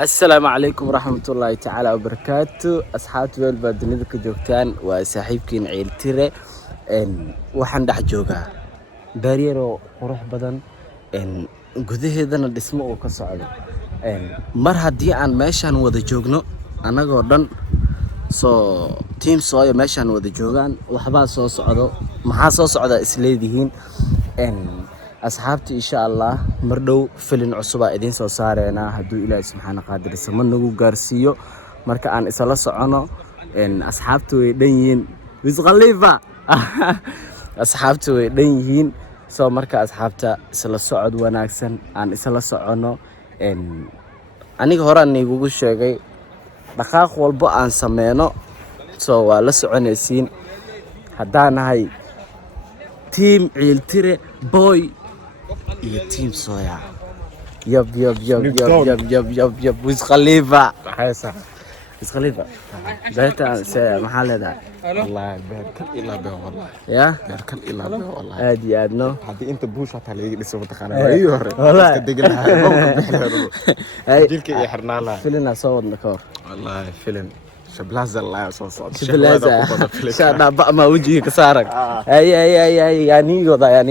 السلام عليكم ورحمة الله تعالى وبركاته أصحاب البلد كجوكتان وسحيبكين عيل ترى إن وحن دح جوجا باريرو قروح بدن إن جذيه هذا الاسم وكسعده إن مر هدي عن ماشان وذا جوجنا أنا قردن تيم صايا ماشان وذا جوجان وحبا صعده محاصة صعده إسليدهين إن أصحابتي إن شاء الله مردو فيلن عصبة إدين سو سارينا هدو إلهي سبحانه قادر سمن نغو غارسيو marka aan isla socono asxaabtu way dhan yihiin Wiz-Khalifa asxaabtu way dhan yihiin soo marka asxaabta isla socod wanaagsan aan isla socono aniga hore aan igu sheegay dhaqaaq walba aan sameeyno soo waa la soconaysiin haddaanahay team ciiltire boy iyo team soya يب Wiz-Khalifa حيسا Wiz-Khalifa بيت محل هذا والله بيركل إلا به والله يا بيركل إلا به والله عادي عادنا هذه أنت بوش هتلاقي لسه متخانة أيوه والله جيلك يحرنا لها فيلم صوت نكور والله فيلم شبلازة الله صوت شبلازة شانا بقى ما وجهي كسارك أي يعني وضع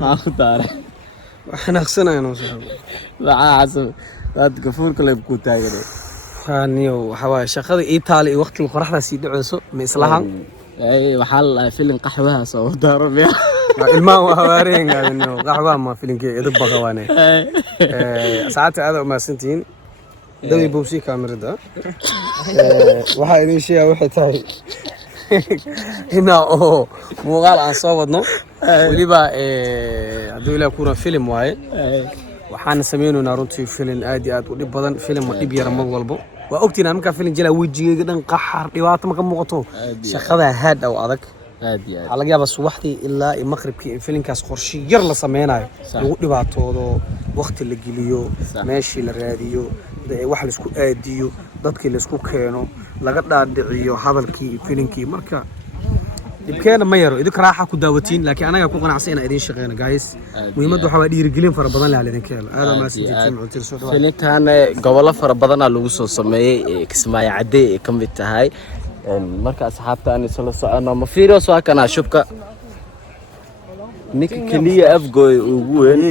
ما خطار waxaan aqsanaynaa ما عصب لا تقفول كله بكوتا يري waxaaniyo waxa waaye shaqada ii taal iyo waqtiga qoraxda sii dhacayso ma islahan اي محل فيلم قحوها سو دارو بيها ilmaha waa hawaareen gaadino qaxwa ma filimkii idib baqawane saacada aad u maasantiin dawi boobsi kaamirada waxa idin sheegay waxay tahay ina oo muuqaal aan soo wadno waliba haduu ilaa kuna film waaye waxaan sameeynaa runtii film aad iyo aad u dhib badan film ma dhib yar mar walbo waa ogtiina marka film jila wajigayga dhan qaxar dhibaato ma ka muuqato shaqada haad aw adag waxaa laga yaabaa subaxdii ilaa maqribkii in filimkaas qorshe yar la sameynayo lagu dhibaatoodo waqti la geliyo meeshii la raadiyo wax la isku aadiyo dadkii la isku keeno laga dhaadhiciyo hadalkii filimkii marka dibkeena ma yaro idin raaxa ku daawatiin laakiin anaga ku qanacsan inaan idin shaqeeyno guys muhiimadu waxa waa dhiirigelin fara badan la idin keeno aad ma sintiin cuntir soo dhawaad filimkan gobolo fara badan lagu soo sameeyay Kismaayo Cadde ee kamid tahay marka asxaabta aan isla socono ma fiiro soo kana shubka ninka kaliya afgooy ugu weyn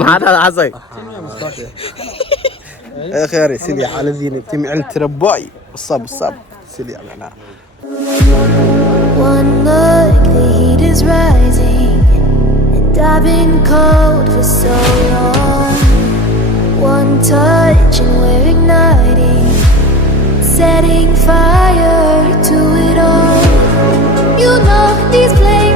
maxaa dhacay خير سيدي على ذيني تمعل ترباي صب سيدي على One look, the heat is rising, and I've been cold for so long. One touch and we're igniting, setting fire to it all. You know these places